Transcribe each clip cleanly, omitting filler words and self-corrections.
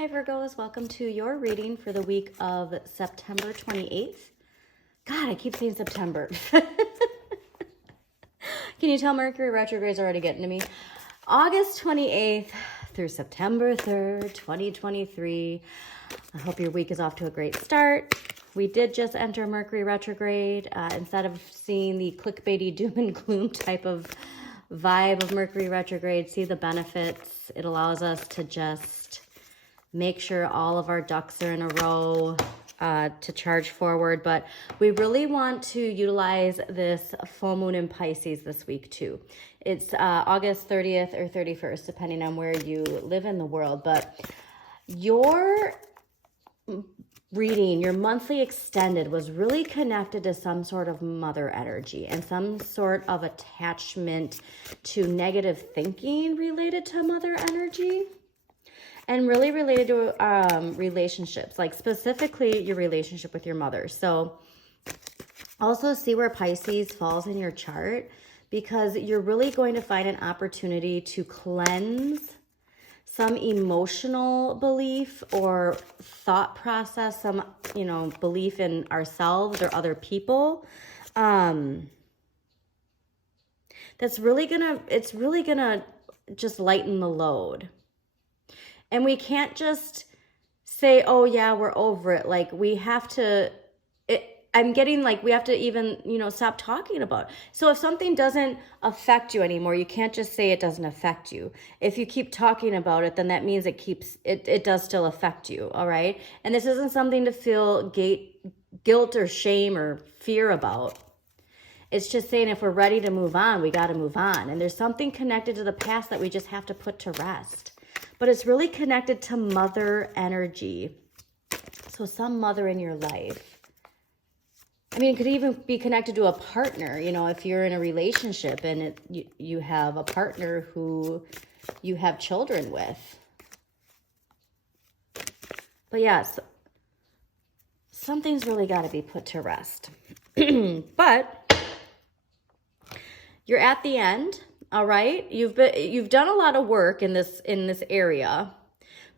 Hi Virgos, welcome to your reading for the week of September 28th. God, I keep saying September. Can you tell Mercury retrograde is already getting to me? August 28th through September 3rd, 2023. I hope your week is off to a great start. We did just enter Mercury retrograde. Instead of seeing the clickbaity doom and gloom type of vibe of Mercury retrograde, see the benefits. It allows us to just make sure all of our ducks are in a row to charge forward. But we really want to utilize this full moon in Pisces this week too. It's August 30th or 31st, depending on where you live in the world. But your reading, your monthly extended, was really connected to some sort of mother energy and some sort of attachment to negative thinking related to mother energy. And really related to relationships, like specifically your relationship with your mother. So also see where Pisces falls in your chart, because you're really going to find an opportunity to cleanse some emotional belief or thought process, some, belief in ourselves or other people. It's really gonna just lighten the load. And we can't just say, oh yeah, we're over it. Like we have to, we have to even, stop talking about it. So if something doesn't affect you anymore, you can't just say it doesn't affect you. If you keep talking about it, then that means it does still affect you. All right. And this isn't something to feel guilt or shame or fear about. It's just saying if we're ready to move on, we got to move on. And there's something connected to the past that we just have to put to rest. But it's really connected to mother energy. So some mother in your life. I mean, it could even be connected to a partner. If you're in a relationship and you have a partner who you have children with. But yes, something's really got to be put to rest. But you're at the end. All right, you've done a lot of work in this area,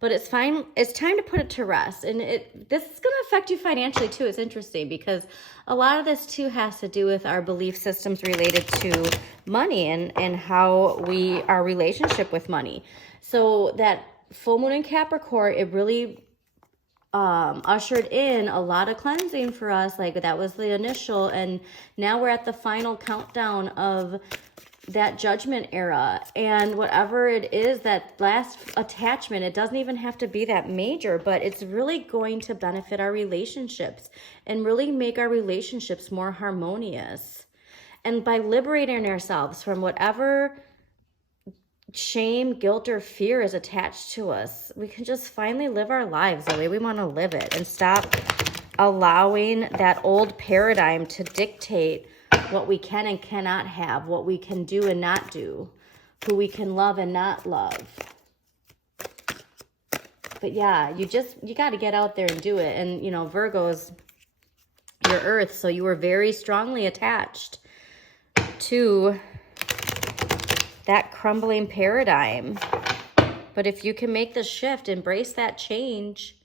but it's fine. It's time to put it to rest, and this is going to affect you financially too. It's interesting because a lot of this too has to do with our belief systems related to money and how our relationship with money. So that full moon in Capricorn, it really ushered in a lot of cleansing for us. Like that was the initial, and now we're at the final countdown of that judgment era, and whatever it is, that last attachment, it doesn't even have to be that major, but it's really going to benefit our relationships and really make our relationships more harmonious. And by liberating ourselves from whatever shame, guilt, or fear is attached to us, we can just finally live our lives the way we want to live it and stop allowing that old paradigm to dictate what we can and cannot have, what we can do and not do, who we can love and not love. But yeah, you got to get out there and do it. And, Virgo's your earth, so you were very strongly attached to that crumbling paradigm. But if you can make the shift, embrace that change,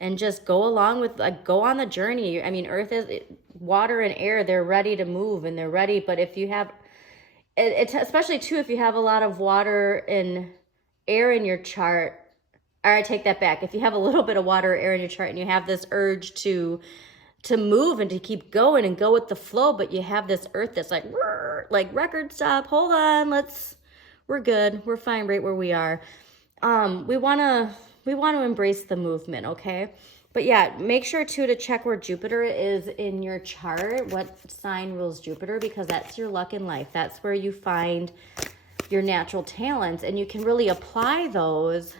and just go along with, go on the journey. I mean, earth is water and air. They're ready to move and they're ready. But if you have, it's especially too, if you have a lot of water and air in your chart, or I take that back. If you have a little bit of water or air in your chart and you have this urge to move and to keep going and go with the flow, but you have this earth that's like record stop, hold on, we're good. We're fine right where we are. We want to embrace the movement, okay? But yeah, make sure too to check where Jupiter is in your chart, what sign rules Jupiter, because that's your luck in life. That's where you find your natural talents, and you can really apply those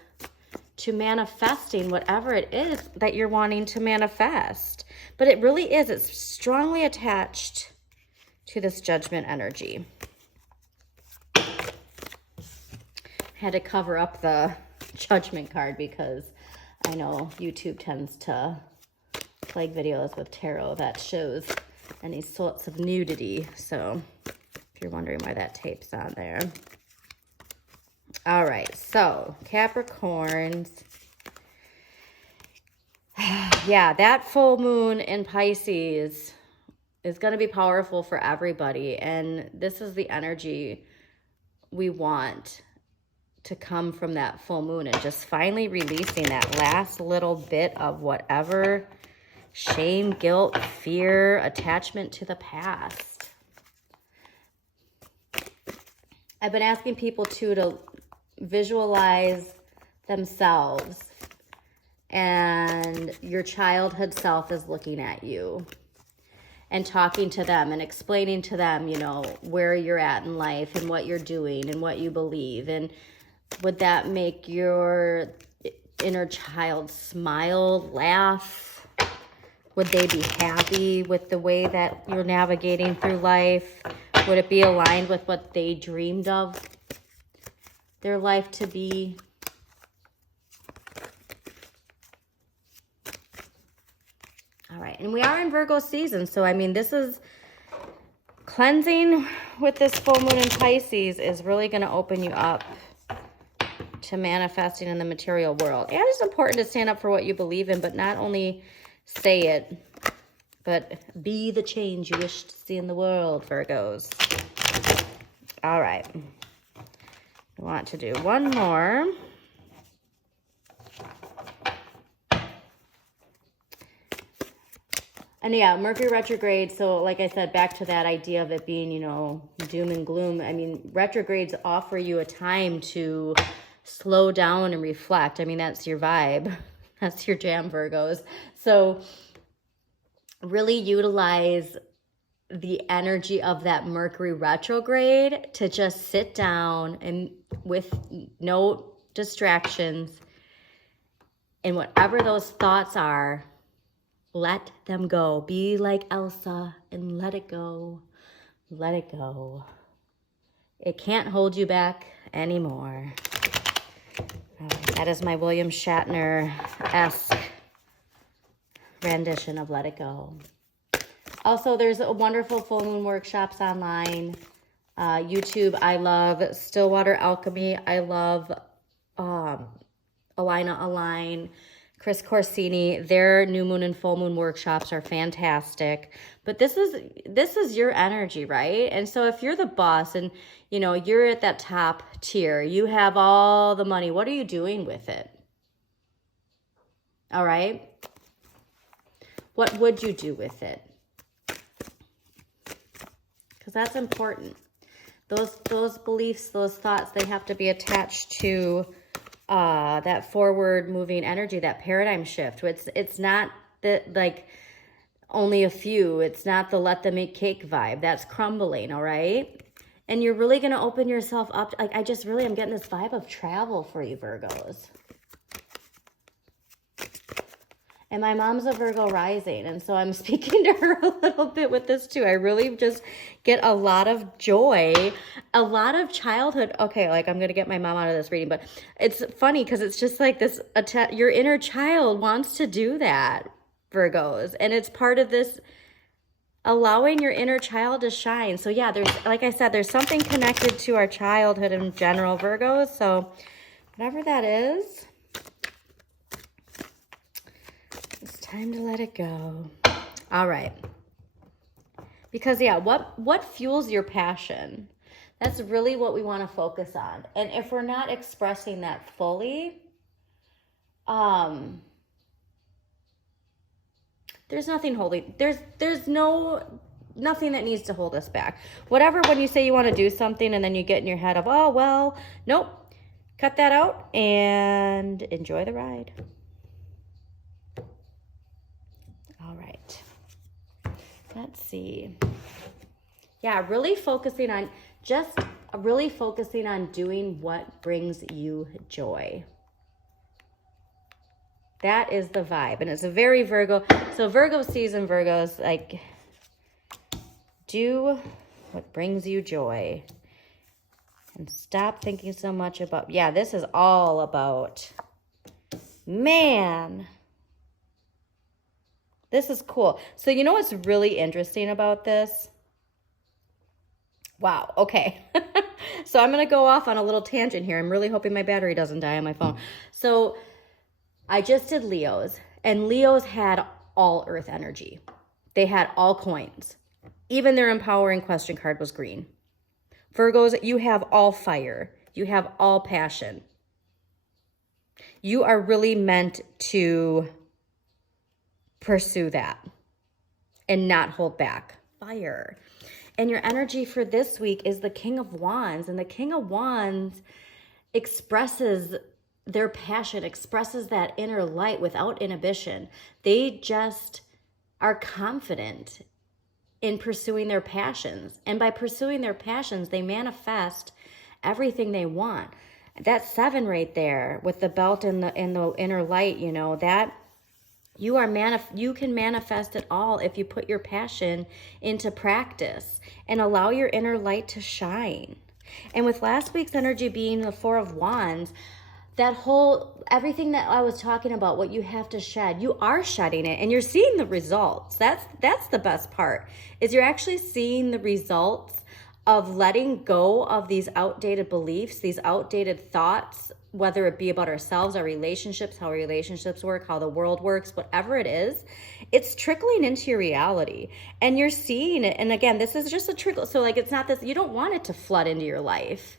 to manifesting whatever it is that you're wanting to manifest. But it really is, it's strongly attached to this judgment energy. Had to cover up the judgment card because I know YouTube tends to play videos with tarot that shows any sorts of nudity. So if you're wondering why that tape's on there. All right, so Capricorns, Yeah, that full moon in Pisces is going to be powerful for everybody. And this is the energy we want to come from that full moon, and just finally releasing that last little bit of whatever shame, guilt, fear, attachment to the past. I've been asking people too to visualize themselves and your childhood self is looking at you and talking to them and explaining to them, you know, where you're at in life and what you're doing and what you believe. And would that make your inner child smile, laugh? Would they be happy with the way that you're navigating through life? Would it be aligned with what they dreamed of their life to be? All right, and we are in Virgo season, so I mean, this is cleansing with this full moon in Pisces is really going to open you up to manifesting in the material world. And it's important to stand up for what you believe in, but not only say it, but be the change you wish to see in the world, Virgos. All right. I want to do one more. And yeah, Mercury retrograde. So like I said, back to that idea of it being, you know, doom and gloom. I mean, retrogrades offer you a time to slow down and reflect. I mean, that's your vibe. That's your jam, Virgos. So really utilize the energy of that Mercury retrograde to just sit down and with no distractions, and whatever those thoughts are, let them go. Be like Elsa and let it go. Let it go. It can't hold you back anymore. That is my William Shatner-esque rendition of Let It Go. Also, there's a wonderful full moon workshops online. YouTube, I love Stillwater Alchemy. I love Alina Align, Chris Corsini. Their new moon and full moon workshops are fantastic. But this is your energy, right? And so if you're the boss and you know you're at that top tier, you have all the money, what are you doing with it? All right? What would you do with it? Because that's important. Those beliefs, those thoughts, they have to be attached to that forward moving energy, that paradigm shift. It's not that like only a few. It's not the let them eat cake vibe. That's crumbling, all right? And you're really going to open yourself up. Like I just really am getting this vibe of travel for you, Virgos. And my mom's a Virgo rising, and so I'm speaking to her a little bit with this too. I really just get a lot of joy, a lot of childhood. Okay, like I'm going to get my mom out of this reading, but it's funny because it's just like this, your inner child wants to do that, Virgos. And it's part of this allowing your inner child to shine. So yeah, there's, like I said, there's something connected to our childhood in general, Virgos. So whatever that is, it's time to let it go. All right. Because yeah, what fuels your passion? That's really what we want to focus on. And if we're not expressing that fully, there's nothing holding. There's nothing that needs to hold us back. Whatever, when you say you want to do something and then you get in your head of, oh, well, nope. Cut that out and enjoy the ride. All right. Let's see. Yeah, really focusing on doing what brings you joy. That is the vibe. And it's a very Virgo. So Virgo season, Virgos, like, do what brings you joy. And stop thinking so much about, yeah, this is all about, man, this is cool. So you know what's really interesting about this? Wow, okay. So I'm going to go off on a little tangent here. I'm really hoping my battery doesn't die on my phone. So I just did Leos. And Leos had all earth energy. They had all coins. Even their empowering question card was green. Virgos, you have all fire. You have all passion. You are really meant to pursue that and not hold back. Fire. And your energy for this week is the King of Wands. And the King of Wands expresses their passion, expresses that inner light without inhibition. They just are confident in pursuing their passions. And by pursuing their passions, they manifest everything they want. That 7 right there with the belt and the inner light, you know, that you can manifest it all if you put your passion into practice and allow your inner light to shine. And with last week's energy being the 4 of Wands, that whole, everything that I was talking about, what you have to shed, you are shedding it and you're seeing the results. That's the best part, is you're actually seeing the results of letting go of these outdated beliefs, these outdated thoughts, whether it be about ourselves, our relationships, how relationships work, how the world works, whatever it is, it's trickling into your reality and you're seeing it. And again, this is just a trickle. So like, it's not this, you don't want it to flood into your life.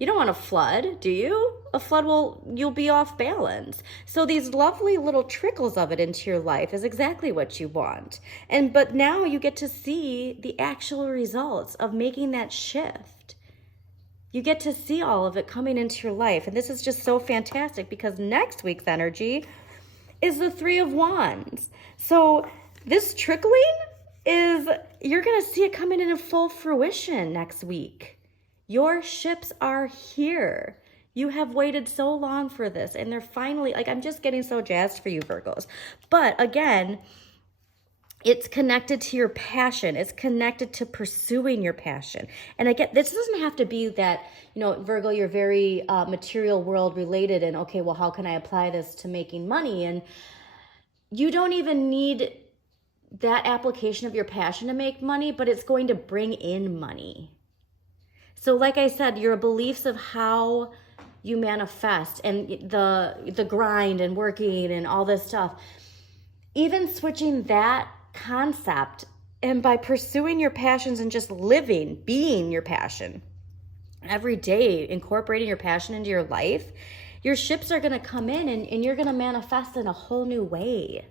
You don't want a flood, do you? A flood you'll be off balance. So these lovely little trickles of it into your life is exactly what you want. But now you get to see the actual results of making that shift. You get to see all of it coming into your life. And this is just so fantastic because next week's energy is the 3 of Wands. So this trickling is, you're going to see it coming into full fruition next week. Your ships are here. You have waited so long for this and they're finally, like, I'm just getting so jazzed for you, Virgos. But again, it's connected to your passion. It's connected to pursuing your passion. And again, this doesn't have to be that, you know, Virgo, you're very material world related and okay, well, how can I apply this to making money? And you don't even need that application of your passion to make money, but it's going to bring in money. So like I said, your beliefs of how you manifest and the grind and working and all this stuff, even switching that concept and by pursuing your passions and just living, being your passion every day, incorporating your passion into your life, your ships are going to come in and you're going to manifest in a whole new way.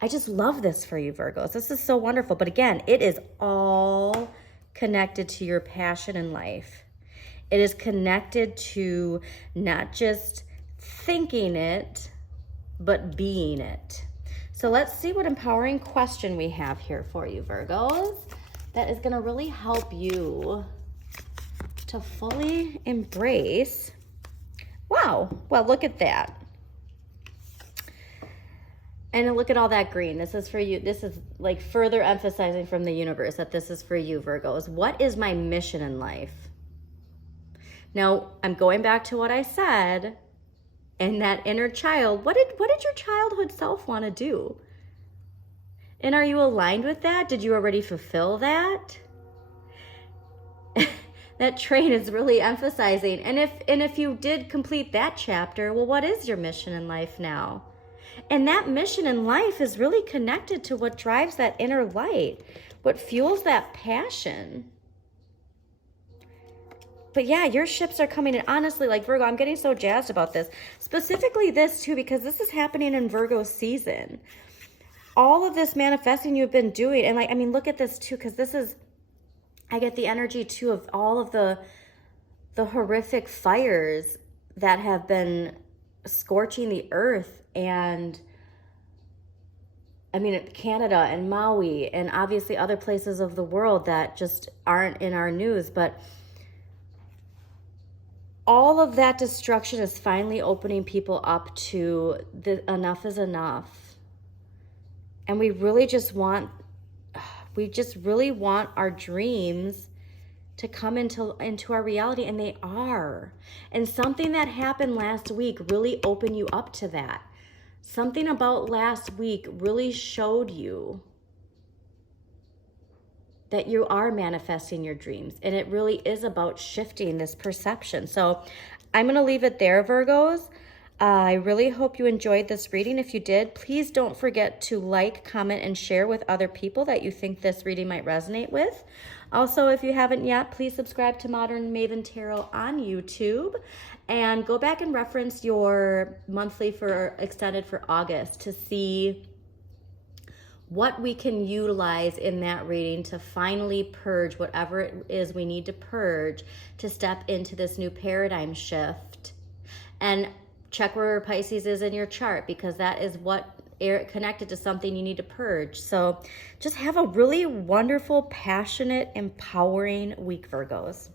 I just love this for you, Virgos. This is so wonderful. But again, it is all connected to your passion in life. It is connected to not just thinking it, but being it. So let's see what empowering question we have here for you, Virgos, that is going to really help you to fully embrace. Wow. Well, look at that. And look at all that green. This is for you. This is like further emphasizing from the universe that this is for you, Virgos. What is my mission in life? Now, I'm going back to what I said and that inner child. What did your childhood self want to do? And are you aligned with that? Did you already fulfill that? That train is really emphasizing. And if you did complete that chapter, well, what is your mission in life now? And that mission in life is really connected to what drives that inner light, what fuels that passion. But yeah, your ships are coming in. Honestly, like Virgo, I'm getting so jazzed about this. Specifically this too, because this is happening in Virgo season. All of this manifesting you've been doing. And like, I mean, look at this too, because this is, I get the energy too of all of the horrific fires that have been scorching the earth. And I mean, Canada and Maui and obviously other places of the world that just aren't in our news. But all of that destruction is finally opening people up to the enough is enough. And we really just really want our dreams to come into our reality, and they are. And something that happened last week really opened you up to that. Something about last week really showed you that you are manifesting your dreams, and it really is about shifting this perception. So I'm going to leave it there, Virgos. I really hope you enjoyed this reading. If you did, please don't forget to like, comment, and share with other people that you think this reading might resonate with. Also, if you haven't yet, please subscribe to Modern Maven Tarot on YouTube and go back and reference your monthly for extended for August to see what we can utilize in that reading to finally purge whatever it is we need to purge to step into this new paradigm shift. And check where Pisces is in your chart, because that is what connected to something you need to purge. So just have a really wonderful, passionate, empowering week, Virgos.